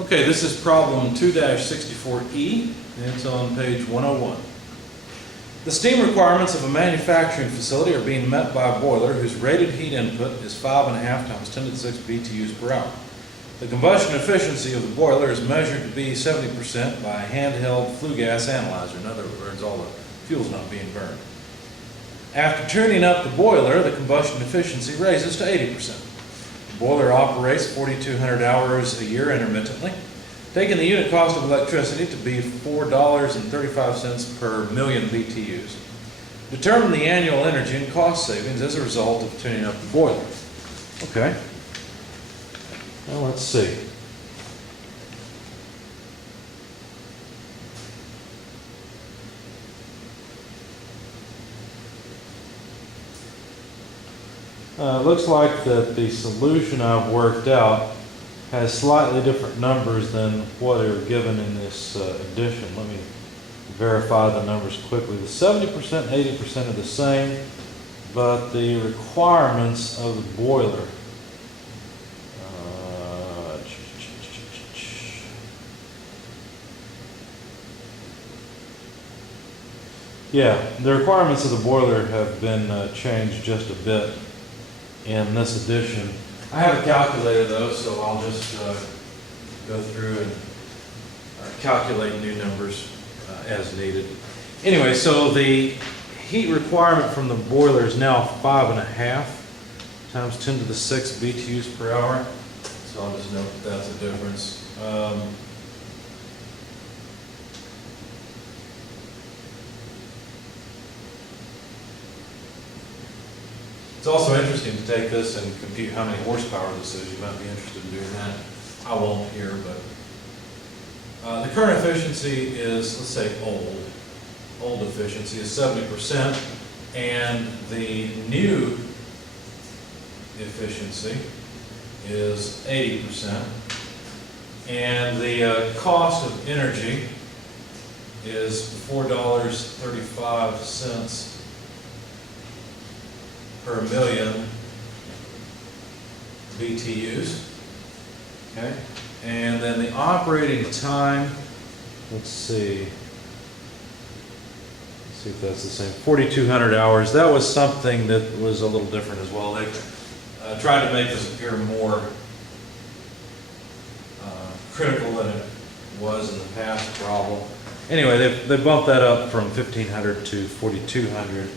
Okay, this is problem 2-64E, and it's on page 101. The steam requirements of a manufacturing facility are being met by a boiler whose rated heat input is 5.5 times 10 to the 6 BTUs per hour. The combustion efficiency of the boiler is measured to be 70% by a handheld flue gas analyzer. In other words, all the fuel's not being burned. After tuning up the boiler, the combustion efficiency raises to 80%. The boiler operates 4,200 hours a year intermittently, taking the unit cost of electricity to be $4.35 per million BTUs. Determine the annual energy and cost savings as a result of tuning up the boiler. Okay. Well, let's see. Looks like that the solution I've worked out has slightly different numbers than what are given in this addition. Let me verify the numbers quickly. The 70%, 80% are the same, but the requirements of the boiler, the requirements of the boiler have been changed just a bit in this edition. I have a calculator though, so I'll just go through and calculate new numbers as needed. Anyway, so the heat requirement from the boiler is now 5.5 times 10 to the 6 BTUs per hour. So I'll just note that that's a difference. It's also interesting to take this and compute how many horsepower this is. You might be interested in doing that. I won't here, but the current efficiency is, let's say, old efficiency is 70%, and the new efficiency is 80%, and the cost of energy is $4.35 per million BTUs. Okay, and then the operating time, let's see if that's the same, 4,200 hours. That was something that was a little different as well. They tried to make this appear more critical than it was in the past problem. Anyway, they bumped that up from 1,500 to 4,200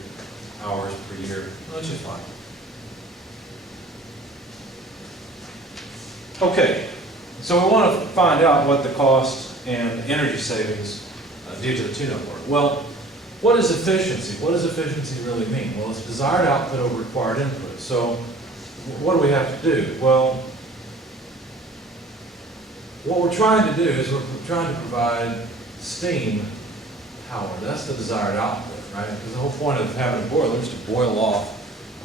hours per year, which is fine. Okay, so we want to find out what the cost and energy savings due to the tune-up work. Well, what is efficiency? What does efficiency really mean? Well, it's desired output over required input. So what do we have to do? Well, what we're trying to do is we're trying to provide steam power. That's the desired output, right? Because the whole point of having a boiler is to boil off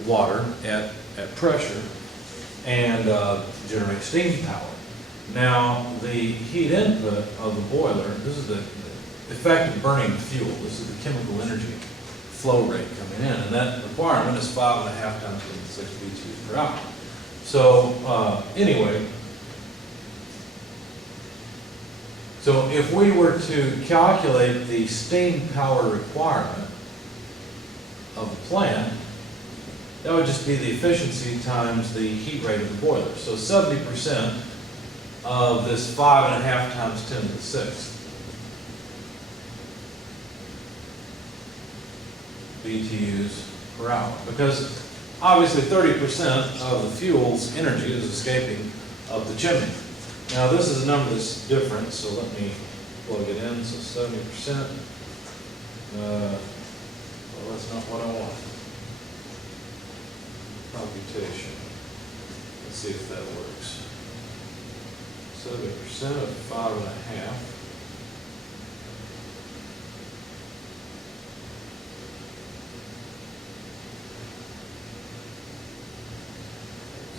water at pressure and generate steam power. Now, the heat input of the boiler, this is the effect of burning fuel. This is the chemical energy flow rate coming in, and that requirement is 5.5 times 10 to the 6 BTUs per hour. So anyway, so if we were to calculate the steam power requirement of the plant, that would just be the efficiency times the heat rate of the boiler. So 70% of this 5.5 times 10 to the 6 BTUs per hour. Because obviously 30% of the fuel's energy is escaping up the chimney. Now this is a number that's different, so let me plug it in. So 70%, well, that's not what I want. Computation. Let's see if that works. 70% of 5.5.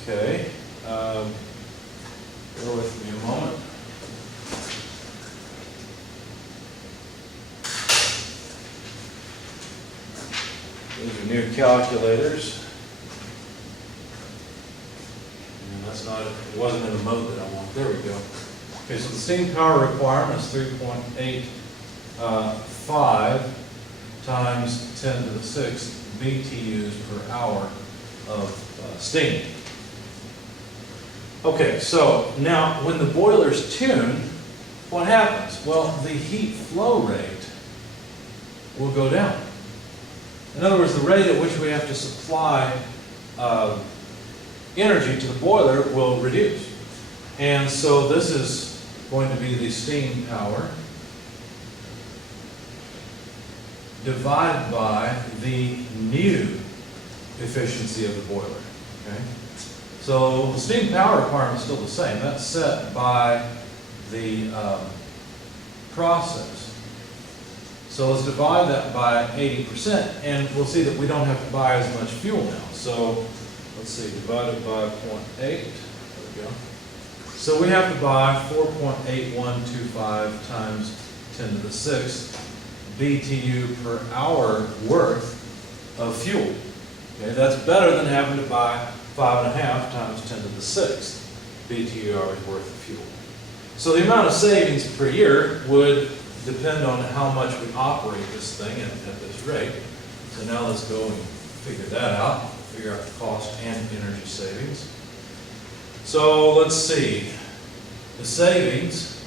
Okay. Bear with me a moment. These are new calculators. And that's not, it wasn't in the mode that I want. There we go. Okay, so the steam power requirement is 3.85 times 10 to the 6 BTUs per hour of steam. Okay, so now when the boiler's tuned, what happens? Well, the heat flow rate will go down. In other words, the rate at which we have to supply energy to the boiler will reduce. And so this is going to be the steam power divided by the new efficiency of the boiler. Okay? So the steam power requirement is still the same. That's set by the process. So let's divide that by 80%, and we'll see that we don't have to buy as much fuel now. So let's see, divided by 0.8, there we go. So we have to buy 4.8125 times 10 to the 6 BTU per hour worth of fuel. Okay, that's better than having to buy 5.5 times 10 to the 6 BTU hours worth of fuel. So the amount of savings per year would depend on how much we operate this thing at this rate. So now let's go and figure that out, figure out the cost and energy savings. So let's see, the savings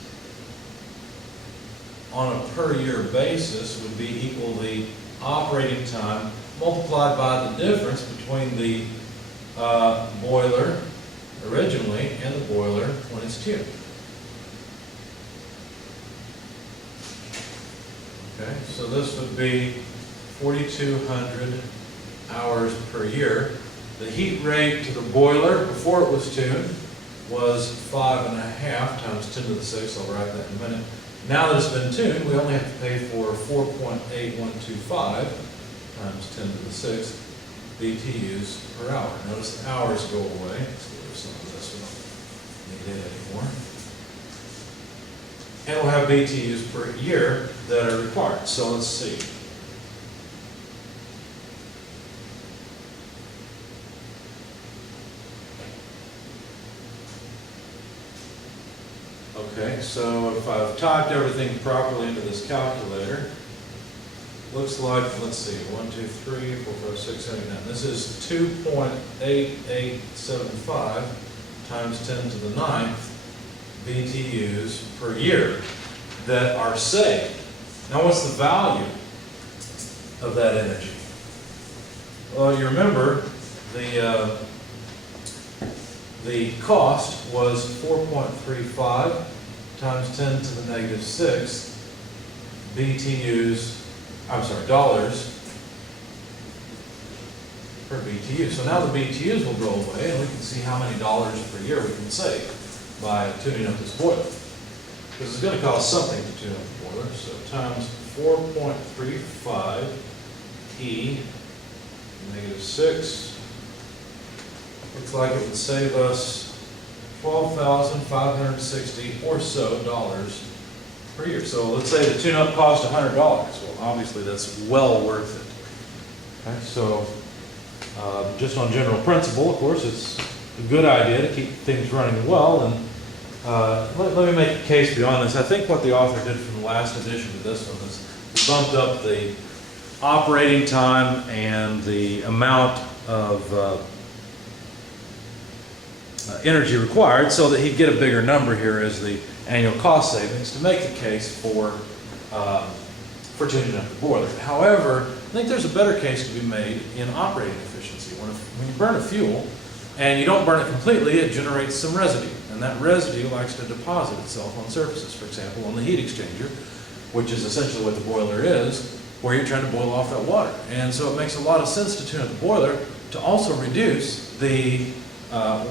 on a per year basis would be equal to the operating time multiplied by the difference between the boiler originally and the boiler when it's tuned. Okay, so this would be 4,200 hours per year. The heat rate to the boiler before it was tuned was 5.5 times 10 to the 6. I'll write that in a minute. Now that it's been tuned, we only have to pay for 4.8125 times 10 to the 6 BTUs per hour. Notice the hours go away. Let's get rid of some of this. We don't need it anymore. And we'll have BTUs per year that are required. So let's see. Okay, so if I've typed everything properly into this calculator, looks like, let's see, 1, 2, 3, 4, 5, 6, 7, 8, 9. This is 2.8875 times 10 to the 9th BTUs per year that are saved. Now what's the value of that energy? Well, you remember the cost was 4.35 times 10 to the negative 6 BTUs, dollars per BTU. So now the BTUs will go away and we can see how many dollars per year we can save by tuning up this boiler. Because it's going to cost something to tune up the boiler. So times 4.35 E negative 6. Looks like it would save us $12,560 or so dollars per year. So let's say the tune-up cost $100. Well, obviously that's well worth it. Okay, so just on general principle, of course, it's a good idea to keep things running well. And let me make a case beyond this. I think what the author did from the last edition to this one is he bumped up the operating time and the amount of energy required so that he'd get a bigger number here as the annual cost savings to make the case for tuning up the boiler. However, I think there's a better case to be made in operating efficiency. When you burn a fuel and you don't burn it completely, it generates some residue. And that residue likes to deposit itself on surfaces, for example, on the heat exchanger, which is essentially what the boiler is, where you're trying to boil off that water. And so it makes a lot of sense to tune up the boiler to also reduce the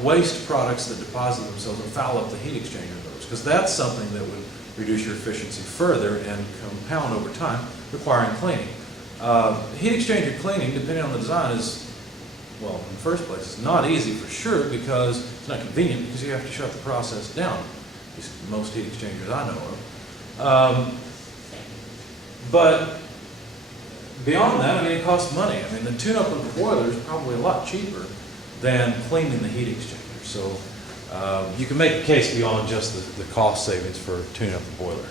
waste products that deposit themselves and foul up the heat exchanger doors, because that's something that would reduce your efficiency further and compound over time, requiring cleaning. Heat exchanger cleaning, depending on the design, is, well, in the first place, it's not easy for sure because it's not convenient because you have to shut the process down, at least most heat exchangers I know of. But beyond that, I mean, it costs money. I mean, the tune-up of the boiler is probably a lot cheaper than cleaning the heat exchanger. So You can make a case beyond just the cost savings for tuning up the boiler.